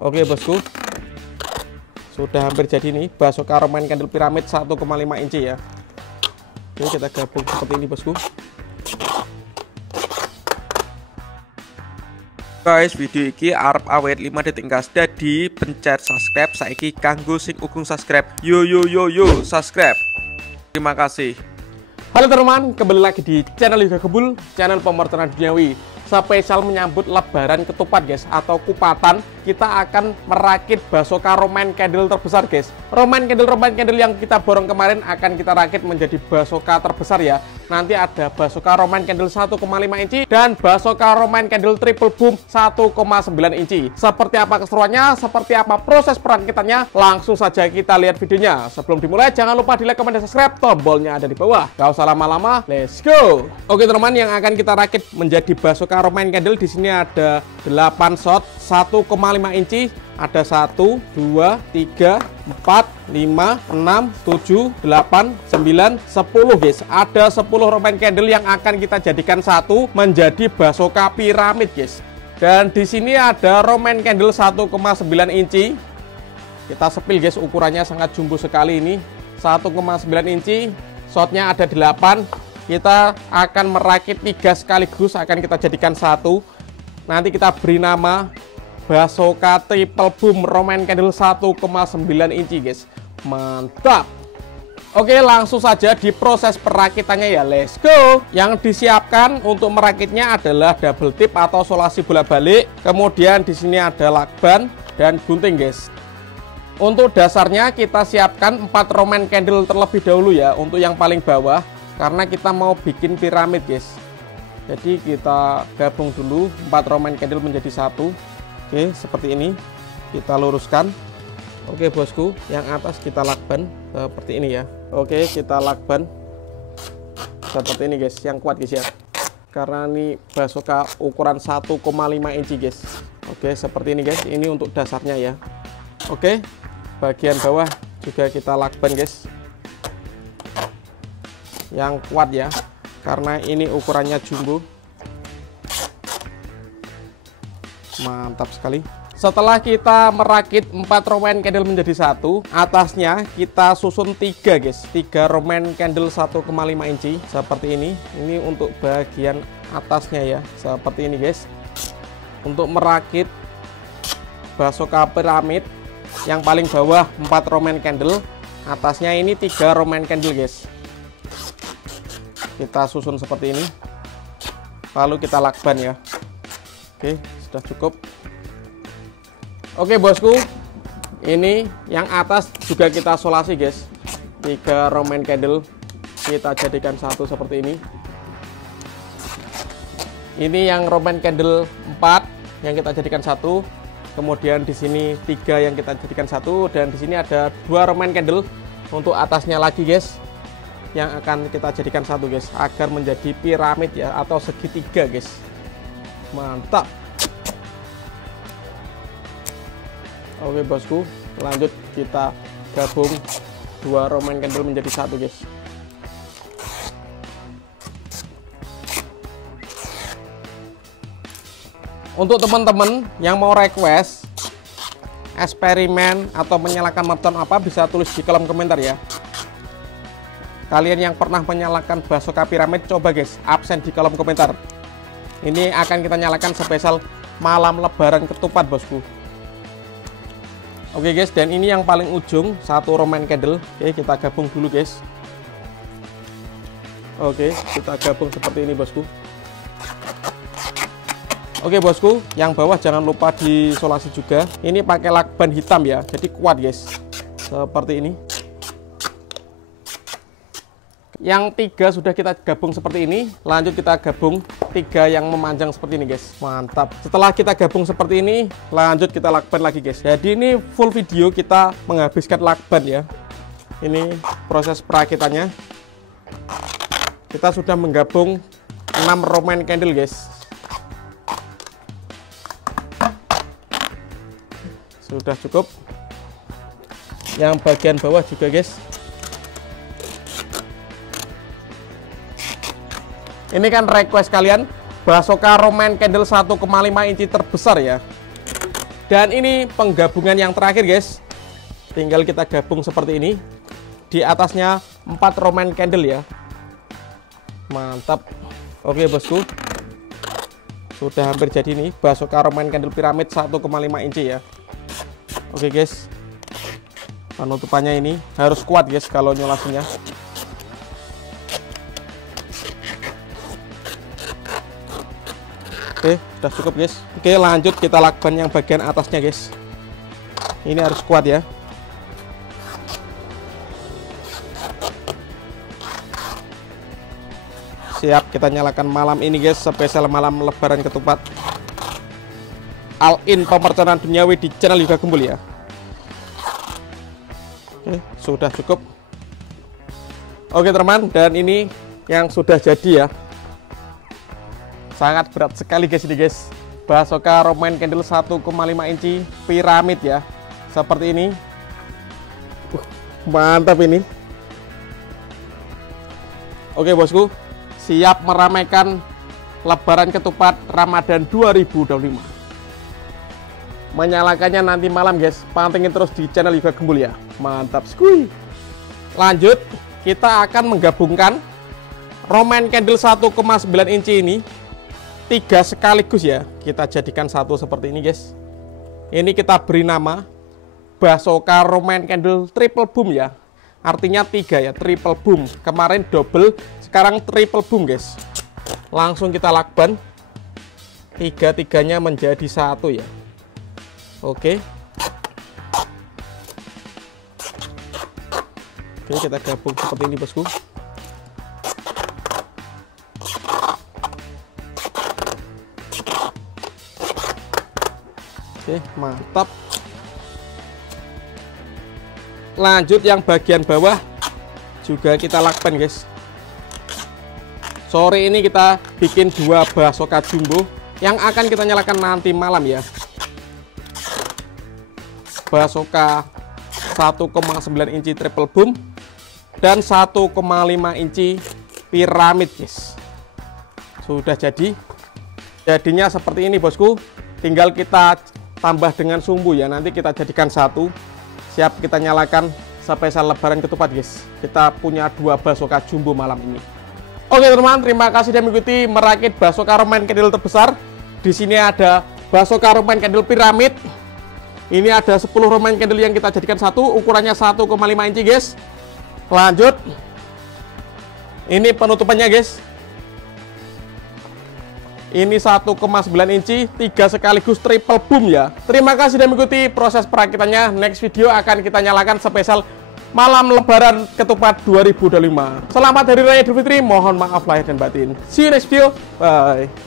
Oke bosku, sudah hampir jadi nih Basoka Roman Candle Pyramid 1,5 inci ya. Oke, kita gabung seperti ini bosku. Guys, video iki arep awet 5 detik gas. Jadi pencet subscribe saiki kanggo sing ukung subscribe. Yo subscribe. Terima kasih. Halo teman-teman, kembali lagi di channel Yoga Kebul, channel pemertanian duniawi. Spesial menyambut lebaran ketupat guys, atau kupatan, kita akan merakit Basoka Roman Candle terbesar guys. Roman Candle yang kita borong kemarin akan kita rakit menjadi Basoka terbesar ya. Nanti ada Basoka Roman Candle 1,5 inci dan Basoka Roman Candle Triple Boom 1,9 inci. Seperti apa keseruannya, seperti apa proses perakitannya, langsung saja kita lihat videonya. Sebelum dimulai, jangan lupa di like, comment, dan subscribe. Tombolnya ada di bawah. Gak usah lama-lama, let's go. Oke teman-teman, yang akan kita rakit menjadi Basoka Roman Candle di sini ada 8 shot 1,5 inci. Ada 1, 2, 3, 4, 5, 6, 7, 8, 9, 10 guys. Ada 10 Roman Candle yang akan kita jadikan satu menjadi Basoka Pyramid guys. Dan di sini ada Roman Candle 1,9 inci. Kita sepil guys, ukurannya sangat jumbo sekali ini. 1,9 inci, shotnya ada 8. Kita akan merakit 3 sekaligus, akan kita jadikan satu. Nanti kita beri nama Basoka Triple Boom Roman Candle 1,9 inci guys. Mantap. Oke, langsung saja di proses perakitannya ya, let's go. Yang disiapkan untuk merakitnya adalah double tip atau solasi bolak-balik. Kemudian di sini ada lakban dan gunting guys. Untuk dasarnya kita siapkan 4 Roman Candle terlebih dahulu ya, untuk yang paling bawah, karena kita mau bikin piramid guys. Jadi kita gabung dulu 4 Roman Candle menjadi satu. Oke, seperti ini kita luruskan. Oke bosku, yang atas kita lakban seperti ini ya. Oke, kita lakban seperti ini guys, yang kuat guys ya, karena ini Basoka ukuran 1,5 inci guys. Oke, seperti ini guys, ini untuk dasarnya ya. Oke, bagian bawah juga kita lakban guys, yang kuat ya, karena ini ukurannya jumbo. Mantap sekali. Setelah kita merakit 4 Roman Candle menjadi satu, atasnya kita susun 3 guys, 3 Roman Candle 1,5 inci seperti ini. Ini untuk bagian atasnya ya, seperti ini guys. Untuk merakit Basoka Pyramid yang paling bawah 4 Roman Candle, atasnya ini 3 Roman Candle guys. Kita susun seperti ini, lalu kita lakban ya. Oke, sudah cukup. Oke bosku, ini yang atas juga kita solasi guys, 3 Roman Candle kita jadikan satu seperti ini. Ini yang Roman Candle 4 yang kita jadikan satu. Kemudian di sini 3 yang kita jadikan satu, dan di sini ada 2 Roman Candle untuk atasnya lagi guys, yang akan kita jadikan satu guys, agar menjadi piramid ya, atau segitiga guys. Mantap. Oke bosku, lanjut kita gabung 2 Roman Candle menjadi satu guys. Untuk teman-teman yang mau request eksperimen atau menyalakan mercon apa, bisa tulis di kolom komentar ya. Kalian yang pernah menyalakan Basoka Pyramid, coba guys absen di kolom komentar. Ini akan kita nyalakan spesial malam lebaran ketupat bosku. Oke guys, dan ini yang paling ujung 1 Roman Candle. Oke, kita gabung dulu guys. Oke, kita gabung seperti ini bosku. Oke bosku, yang bawah jangan lupa disolasi juga. Ini pakai lakban hitam ya, jadi kuat guys. Seperti ini. Yang 3 sudah kita gabung seperti ini. Lanjut kita gabung 3 yang memanjang seperti ini guys. Mantap. Setelah kita gabung seperti ini, lanjut kita lakban lagi guys. Jadi ini full video kita menghabiskan lakban ya. Ini proses perakitannya. Kita sudah menggabung 6 Roman Candle guys. Sudah cukup. Yang bagian bawah juga guys. Ini kan request kalian, Basoka Roman Candle 1,5 inci terbesar ya. Dan ini penggabungan yang terakhir guys. Tinggal kita gabung seperti ini. Di atasnya 4 Roman candle ya. Mantap. Oke bosku, sudah hampir jadi nih Basoka Roman candle piramid 1,5 inci ya. Oke guys, penutupannya ini harus kuat guys kalau nyolasinya. Oke, sudah cukup guys. Oke, lanjut kita lakban yang bagian atasnya guys. Ini harus kuat ya. Siap, kita nyalakan malam ini guys, spesial malam lebaran ketupat. All in pemerconaan duniawi di channel Yoga Gembul ya. Oke, sudah cukup. Oke teman, dan ini yang sudah jadi ya. Sangat berat sekali guys ini guys. Basoka Roman candle 1,5 inci piramid ya. Seperti ini. Mantap ini. Oke bosku, siap meramaikan lebaran ketupat Ramadan 2025. Menyalakannya nanti malam guys. Pantengin terus di channel Yoga Gembul ya. Mantap skuy. Lanjut, kita akan menggabungkan Roman candle 1,9 inci ini 3 sekaligus ya. Kita jadikan satu seperti ini guys. Ini kita beri nama Basoka Roman candle triple boom ya. Artinya 3 ya, triple boom. Kemarin double, sekarang triple boom guys. Langsung kita lakban. 3-3-nya menjadi satu ya. Oke. Oke, kita gabung seperti ini bosku. Oke, mantap. Lanjut yang bagian bawah juga kita lakban guys. Sore ini kita bikin 2 basoka jumbo yang akan kita nyalakan nanti malam ya. Basoka 1,9 inci triple boom dan 1,5 inci piramid guys. Sudah jadi. Jadinya seperti ini bosku. Tinggal kita tambah dengan sumbu ya. Nanti kita jadikan satu. Siap kita nyalakan spesial lebaran ketupat guys. Kita punya 2 basoka jumbo malam ini. Oke teman-teman, terima kasih sudah mengikuti merakit Basoka Roman candle terbesar. Di sini ada Basoka Roman candle piramid. Ini ada 10 Roman candle yang kita jadikan satu, ukurannya 1,5 inci guys. Lanjut. Ini penutupannya guys. Ini 1,9 inci, 3 sekaligus triple boom ya. Terima kasih sudah mengikuti proses perakitannya. Next video akan kita nyalakan spesial malam lebaran ketupat 2025. Selamat Hari Raya Idul Fitri. Mohon maaf lahir dan batin. See you next video. Bye.